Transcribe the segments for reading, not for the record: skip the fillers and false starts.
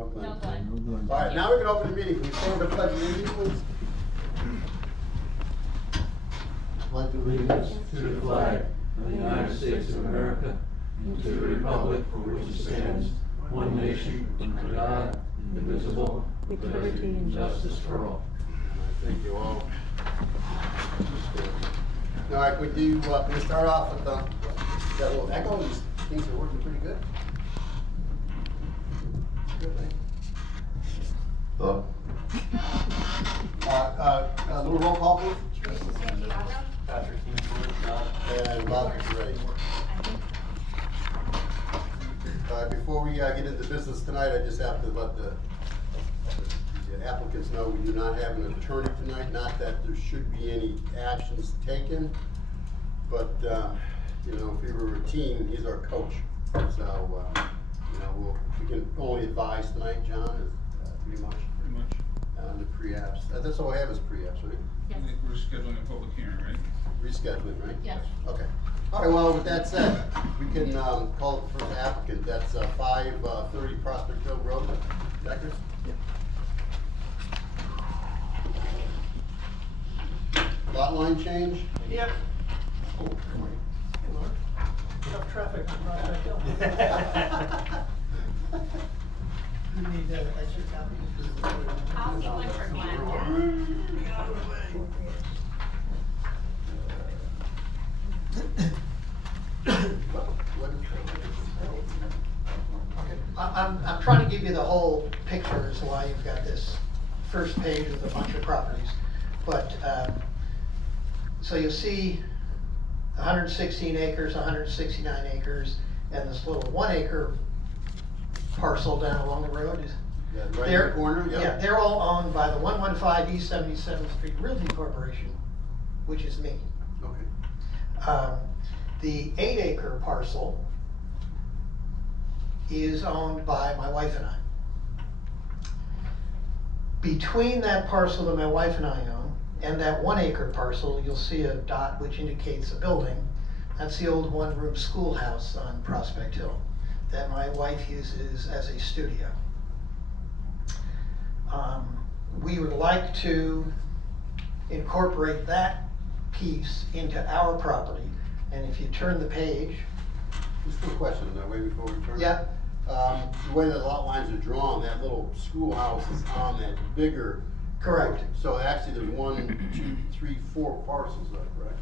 No Glenn. No Glenn. All right, now we can open the meeting. Can we stand the pledge of allegiance, please? Pledge of allegiance To the flag of the United States of America and to the republic for which it stands, one nation, under God, indivisible, with liberty and justice for all. Thank you all. All right, can we start off with that little echo? These things are working pretty good. Good thing. Hello. A little roll call, please. Patrick, And Bob is ready. Before we get into business tonight, I just have to let the applicants know we do not have an attorney tonight. Not that there should be any actions taken, but you know, if we were a team, he's our coach. So you know, we can only advise tonight. John is pretty much the pre-apps. That's all I have is pre-apps, right? Yes. We're scheduling a public hearing, right? Rescheduling, right? Yes. Okay. All right, well, with that said, we can call it for the applicant. That's 530 Prospect Hill Road. Deckers? Lot line change? Yep. Oh, come on. Enough traffic on Prospect Hill. You need extra copies? I'll get one for Glenn. I'm trying to give you the whole picture as to why you've got this first page with a bunch of properties. But, so you'll see 116 acres, 169 acres, and this little 1 acre parcel down along the road is. Yeah, right in the corner? Yeah, they're all owned by the 115 East 77th Street Realty Corporation, which is me. Okay. The 8 acre parcel is owned by my wife and I. Between that parcel that my wife and I own and that 1 acre parcel, you'll see a dot which indicates a building. That's the old one-room schoolhouse on Prospect Hill that my wife uses as a studio. We would like to incorporate that piece into our property. And if you turn the page. Just a question, way before we turn. Yeah. The way the lot lines are drawn, that little schoolhouse is on that bigger. Correct. So actually there's 1, 2, 3, 4 parcels there, correct?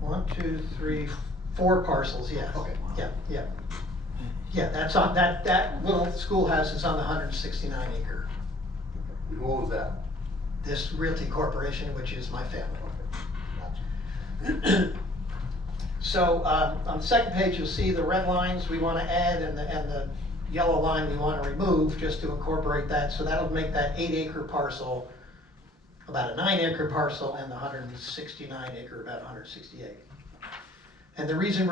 1, 2, 3, 4 parcels, yeah. Okay. Yeah. Yeah, that's on, that little schoolhouse is on the 169 acre. And who owns that? This Realty Corporation, which is my family. Okay, gotcha. So, on the second page, you'll see the red lines we want to add and the yellow line we want to remove, just to incorporate that. So that'll make that 8 acre parcel about a 9 acre parcel, and the 169 acre about 168. And the reason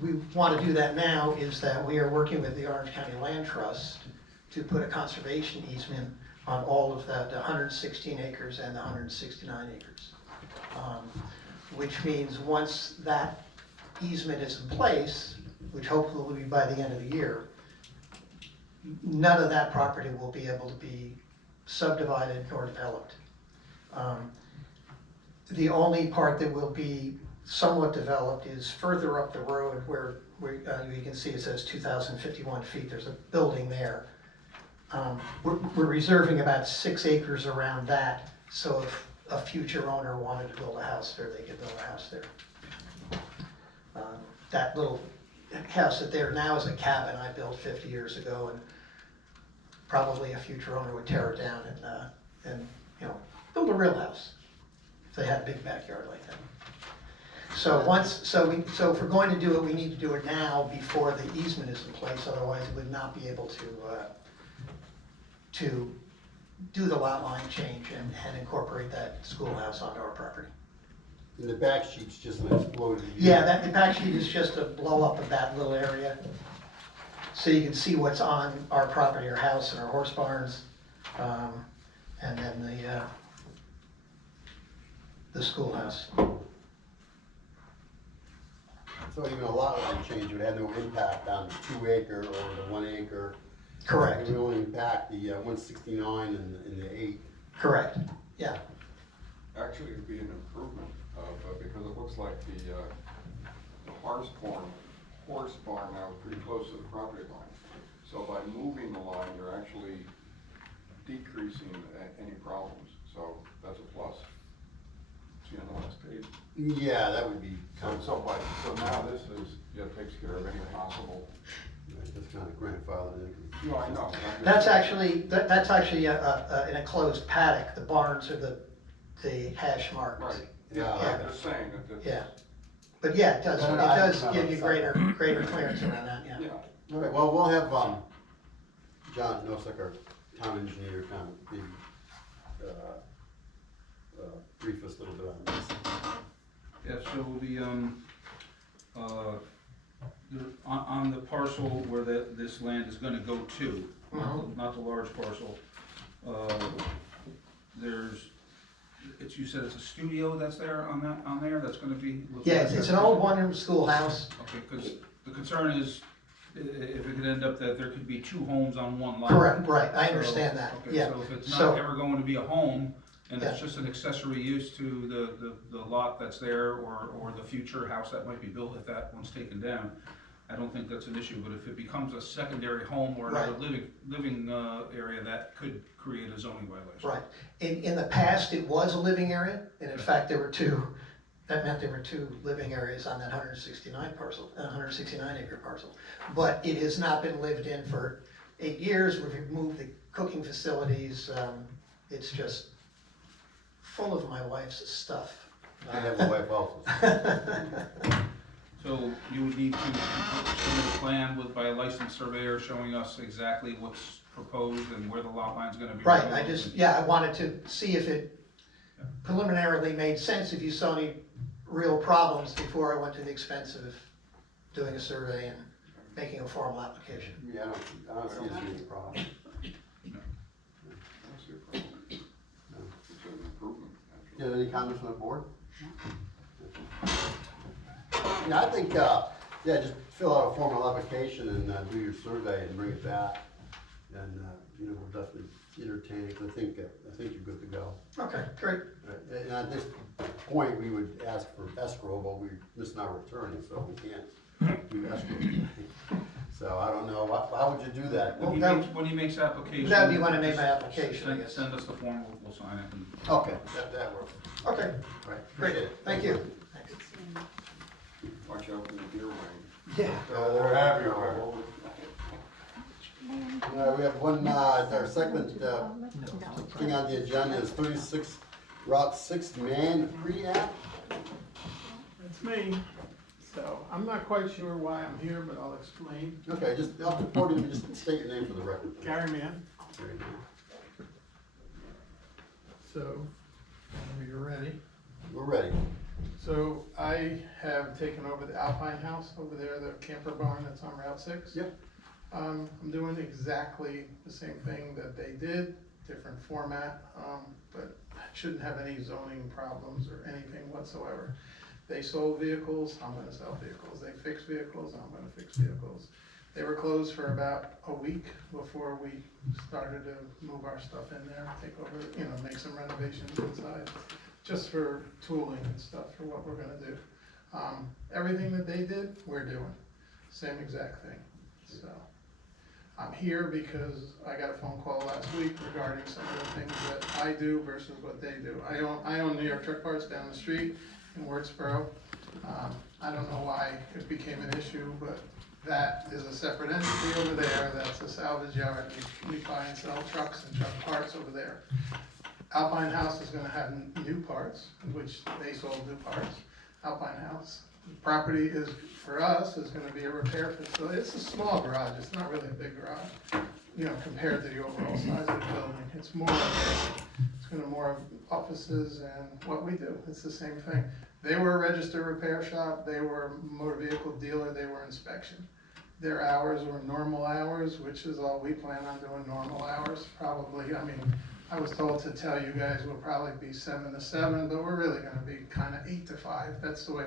we want to do that now is that we are working with the Orange County Land Trust to put a conservation easement on all of that 116 acres and the 169 acres. Which means once that easement is in place, which hopefully will be by the end of the year, none of that property will be able to be subdivided nor developed. The only part that will be somewhat developed is further up the road where you can see it says 2,051 feet. There's a building there. We're reserving about 6 acres around that, so if a future owner wanted to build a house there, they could build a house there. That little house that there now is a cabin I built 50 years ago, and probably a future owner would tear it down and you know, build a real house if they had a big backyard like that. So so if we're going to do it, we need to do it now before the easement is in place. Otherwise, we would not be able to do the lot line change and incorporate that schoolhouse onto our property. And the back sheet's just an exploded. Yeah, the back sheet is just a blow up of that little area. So you can see what's on our property, our house and our horse barns. And then the schoolhouse. So even a lot line change would have no impact on the 2 acre or the 1 acre. Correct, It would only impact the 169 and the 8. correct, yeah. Actually, it'd be an improvement, because it looks like the horse barn now is pretty close to the property line. So by moving the line, you're actually decreasing any problems, so that's a plus. See on the last page. Yeah, that would be So now this is, takes care of any possible. that's kind of grandfathered in. No, I know. That's actually an enclosed paddock, the barns are the hash marks. Right, Yeah. yeah, I'm just saying that that's. Yeah, but yeah, it does No, give you greater clearance around that, yeah. Yeah, All right, well, we'll have, John Nosek, our town engineer, kind of be, brief us a little bit on this. Yeah, so on the parcel where this land is gonna go to, not the large parcel, you said it's a studio that's there on there, that's gonna be? Yeah, it's an old one-room schoolhouse, Okay, because the concern is, if it could end up that there could be 2 homes on one lot. correct, right, I understand that, Okay, yeah. so if it's So- not ever going to be a home, and it's Yeah. just an accessory use to the lot that's there, or the future house that might be built if that one's taken down, I don't think that's an issue, but if it becomes a secondary home or another Right. living area, that could create a zoning violation. Right, in the past, it was a living area, and in fact, that meant there were 2 living areas on that 169 acre parcel. But it has not been lived in for 8 years, we've removed the cooking facilities, it's just full of my wife's stuff. I have a wife also. So you would need to submit a plan by a licensed surveyor showing us exactly what's proposed and where the lot line's gonna be. Right, removed. I wanted to see if it preliminarily made sense, if you saw any real problems before I went to the expense of doing a survey and making a formal application. Yeah, I don't see it as a problem. I don't see a problem. It's an improvement, actually. Yeah, any comments from the board? Yeah, I think, just fill out a formal application and do your survey and bring it back. And, we'll definitely entertain it, I think you're good to go. Okay, great. Right, and at this point, we would ask for escrow, but we're missing our attorney, so we can't do escrow. So I don't know, how would you do that? When he makes application. That'd be when I make my application, I guess. Send us the form, we'll sign it. And Okay, that works. Okay, Right, great, appreciate it. thank you. Watch out for the deer wing. Yeah. They're everywhere. We have one, our second thing on the agenda is 36 Route 6 man pre-app. That's me. So I'm not quite sure why I'm here, but I'll explain. Okay, just off the podium, just state your name for the record. Gary Mann. There you go. So, whenever you're ready. We're ready. So I have taken over the Alpine House over there, the camper barn that's on Route 6. Yep. I'm doing exactly the same thing that they did, different format, but shouldn't have any zoning problems or anything whatsoever. They sold vehicles, I'm gonna sell vehicles. They fixed vehicles, I'm gonna fix vehicles. They were closed for about a week before we started to move our stuff in there, take over, make some renovations inside, just for tooling and stuff for what we're gonna do. Everything that they did, we're doing, same exact thing, so. I'm here because I got a phone call last week regarding some of the things that I do versus what they do. I own New York Truck Parts down the street in Wurtsboro. I don't know why it became an issue, but that is a separate entity over there. That's a salvage yard. We buy and sell trucks and truck parts over there. Alpine House is gonna have new parts, which they sold new parts. Alpine House. The property is, for us, is gonna be a repair facility. It's a small garage, it's not really a big garage, compared to the overall size of the building. It's gonna more of offices and what we do, it's the same thing. They were a registered repair shop, they were a motor vehicle dealer, they were inspection. Their hours were normal hours, which is all we plan on doing, normal hours, probably, I was told to tell you guys we'll probably be 7 to 7, but we're really gonna be kinda 8 to 5. That's the way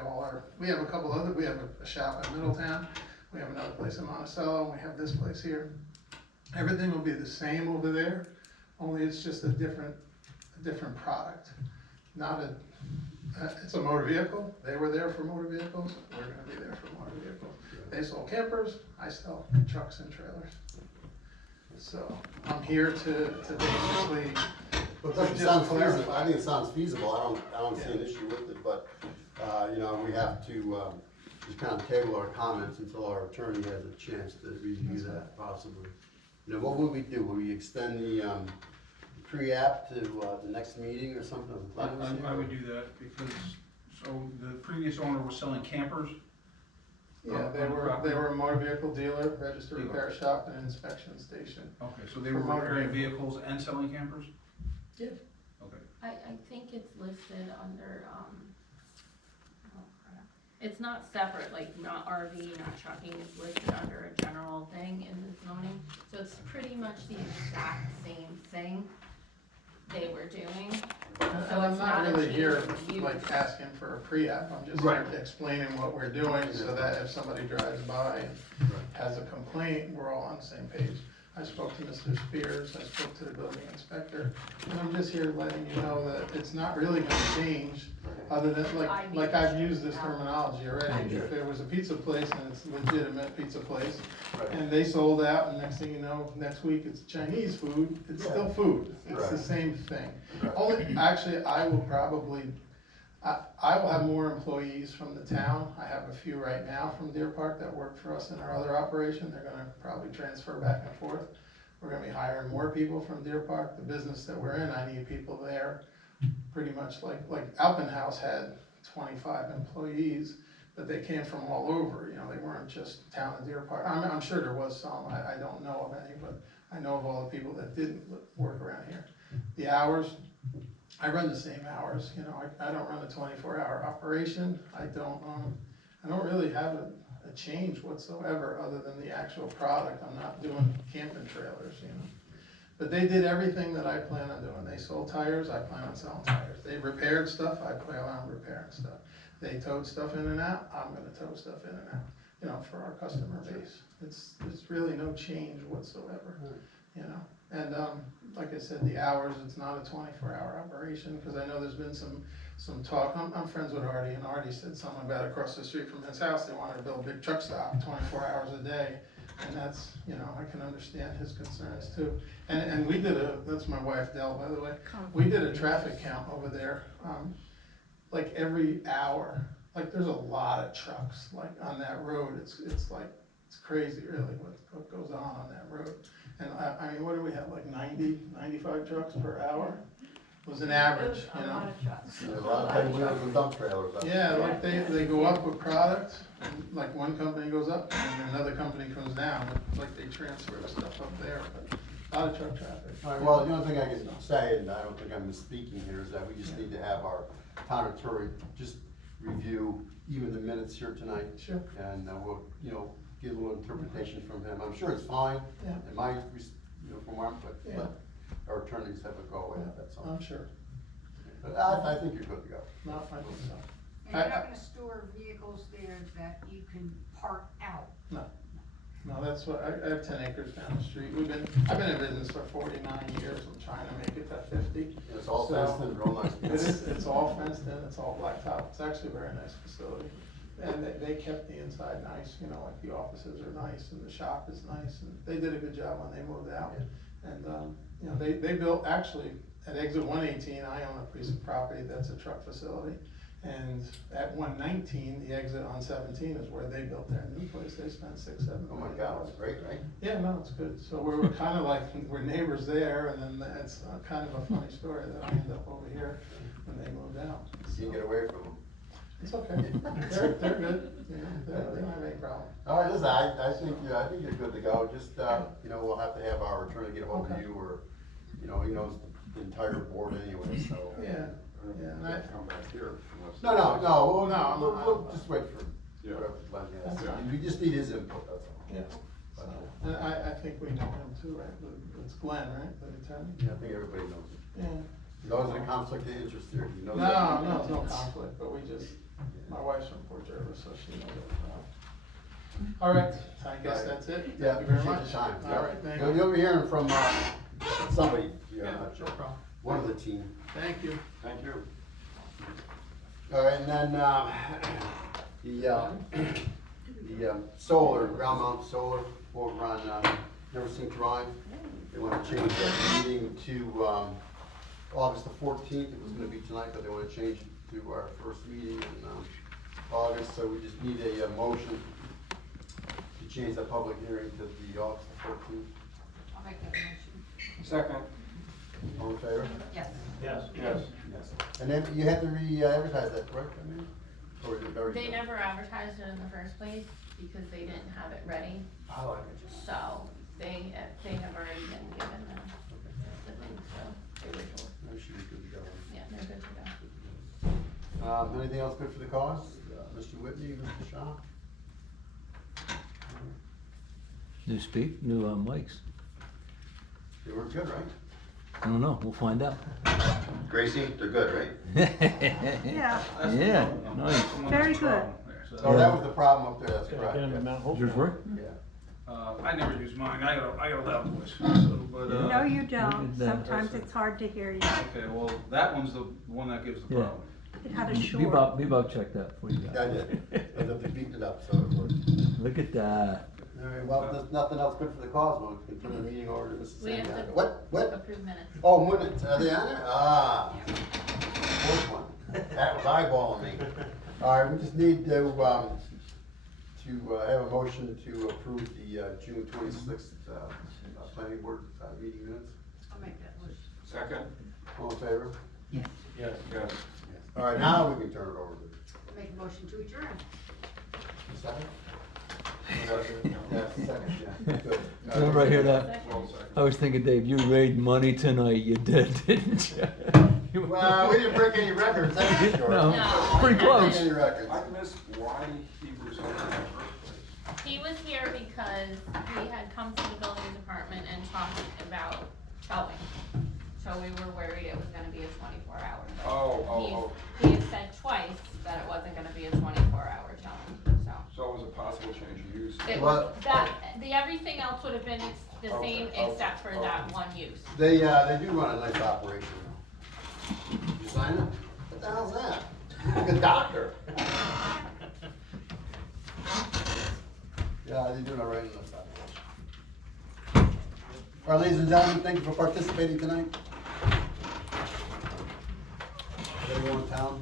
we have a couple other, we have a shop in Middletown, we have another place in Monticello, and we have this place here. Everything will be the same over there, only it's just a different product. Not it's a motor vehicle, they were there for motor vehicles, we're gonna be there for motor vehicles. They sell campers, I sell trucks and trailers. So, I'm here to basically, But to it just sounds feasible, clarify. I think it sounds feasible, I don't see an issue with it, but, you know, we have to, just kind of table our comments until our attorney has a chance to review that possibly. You know, what would we do? Would we extend the, pre-app to, the next meeting or something? I would do that because, so the previous owner was selling campers. Yeah, they on the were property? a motor vehicle dealer, registered repair shop, and inspection station. Okay, so they For were motor repairing vehicle. vehicles and selling campers? Yeah. Okay. I think it's listed under, oh crap. It's not separate, like not RV, not trucking, it's listed under a general thing in the zoning. So it's pretty much the exact same thing they were doing. And So I'm it's not not a really change here, of use. like, asking for a pre-app, I'm just Right. here explaining what we're doing, so that if somebody drives by and has a complaint, we're all on the same page. I spoke to Mr. Spears, I spoke to the building inspector, and I'm just here letting you know that it's not really gonna change, other than, like I've used this terminology already. If there was a pizza place and it's a legitimate pizza place, and they sold out, and next thing you know, next week it's Chinese food, it's still food, it's the Right. same thing. Right. Only, actually, I will probably, I will have more employees from the town. I have a few right now from Deerpark that work for us in our other operation. They're gonna probably transfer back and forth. We're gonna be hiring more people from Deerpark. The business that we're in, I need people there. Pretty much like Alpenhaus had 25 employees, but they came from all over, you know, they weren't just town of Deerpark. I'm sure there was some, I don't know of any, but I know of all the people that didn't work around here. The hours, I run the same hours, you know, I don't run a 24-hour operation, I don't really have a change whatsoever, other than the actual product. I'm not doing camping trailers, you know. But they did everything that I plan on doing. They sold tires, I plan on selling tires. They repaired stuff, I plan on repairing stuff. They towed stuff in and out, I'm gonna tow stuff in and out, you know, for our customer base. There's really no change whatsoever, you know. And, like I said, the hours, it's not a 24-hour operation, because I know there's been some talk. I'm friends with Artie, and Artie said something about across the street from his house, they wanted to build a big truck stop 24 hours a day. And that's, you know, I can understand his concerns too. And we did that's my wife Dell, by the way. We did a traffic count over there, like every hour. Like there's a lot of trucks, like on that road. It's crazy really what goes on that road. And I mean, what do we have, like 90, 95 trucks per hour? Was an average, you know? A lot of heavy wheels and dump trailers. Yeah, like they go up with product, and like one company goes up and another company comes down, like they transfer the stuff up there, but a lot of truck traffic. All right, well, the only thing I can say, and I don't think I'm misspeaking here, is that we just need to have our town attorney just review even the minutes here tonight. Sure. And we'll, you know, get a little interpretation from him. I'm sure it's fine. Yeah. It might, you know, from where I'm, Yeah. but our attorneys have a go at it, that's all. I'm sure. But I think you're good to go. No, I think so. And you're not gonna store vehicles there that you can park out? No, that's what, I have 10 acres down the street. I've been in business for 49 years. I'm trying to make it to 50. It's all So, fenced in, real nice. It's all fenced in, it's all blacktop. It's actually a very nice facility. And they kept the inside nice, you know, like the offices are nice and the shop is nice, and they did a good job when they moved out. And, you know, they built, actually, at exit 118, I own a piece of property that's a truck facility. And at 119, the exit on 17 is where they built their new place. They spent $6-7 million. Oh my God, it's great, right? Yeah, no, it's good. So we're kind of like, we're neighbors there, and then it's kind of a funny story that I ended up over here when they moved out. You can get away from them. It's okay. They're good, you know, they don't have any problem. All right, listen, I think you're good to go. Just, you know, we'll have to have our attorney get a hold of Okay. you, or, you know, he knows the entire board anyway, so. Yeah, yeah, and I, Come back here. unless- No, No, I'm we'll not- just wait for Yeah. whatever Glenn has. That's fine. We just need his input, that's all. yeah. So, and I think we know him too, right? It's Glenn, right, the attorney? Yeah, I think everybody knows it. Yeah. He knows the conflict of interest there, he knows. No, that. no, it's no conflict, but we just, my wife's from Port Jervis, so she knows it. All right, I guess that's it. Yeah, Thank you very appreciate much. the time. All right, thank You'll- you. You'll be hearing from, somebody, yeah, Yeah, I'm not sure. no problem. One of the team. Thank you. Thank you. All right, and then, the solar, ground mount solar over on, Neversink Drive. They wanna change that meeting to, August the 14th. It was gonna be tonight, but they wanna change it to our first meeting in, August, so we just need a motion to change the public hearing to the August the 14th. I'll make that motion. Second. All in favor? Yes. Yes. Yes. And then you have to re-advertise that, correct, I mean? Or is it already They done? never advertised it in the first place because they didn't have it ready, Oh, I get you. so they have already been given the thing, so they were told, No, she was good to go. yeah, they're good to go. Anything else good for the cause? Mr. Whitney, Mr. Shaw? New new mics. They were good, right? I don't know, we'll find out. Gracie, they're good, right? Yeah, Yeah, nice. Very good. Oh, that was the problem up there, that's correct. Does yours work? Yeah. I never use mine, I got a loud voice, so, but, no, you don't. Yeah. Sometimes it's hard to hear you. okay, well, that one's the one that gives the Yeah. problem. It had a short. Bebop checked that for you Yeah, I guys. did. They beat it up, so it worked. Look at that. All right, well, if there's nothing else good for the cause, we'll continue the meeting over to Mrs. We have Sandy. to What? approve minutes. Oh, minutes, are they on there? Ah. Fourth one. That was eyeballing me. All right, we just need to have a motion to approve the June 26th planning board meeting minutes. I'll make that motion. Second. All in favor? Yes. All right, now we can turn it over to Make a motion to adjourn. the second. Yeah, second, yeah, good. Remember I hear that? Well, second. I was thinking, Dave, you raised money tonight, you did, didn't you? Well, we didn't break any records, that's for sure. No, No. pretty Break close. any records. I missed why he was here in the first place. He was here because he had come to the building department and talked about towing. So we were worried it was gonna be a 24-hour. Oh. He had said twice that it wasn't gonna be a 24-hour towing, so. So it was a possible change of use. It Well- was, everything else would have been the same Okay, except for that one use. They do run a nice operation though. You sign it? What the hell's that? Like a doctor. Yeah, they do an alright in this operation. All right, ladies and gentlemen, thank you for participating tonight. Everyone in town,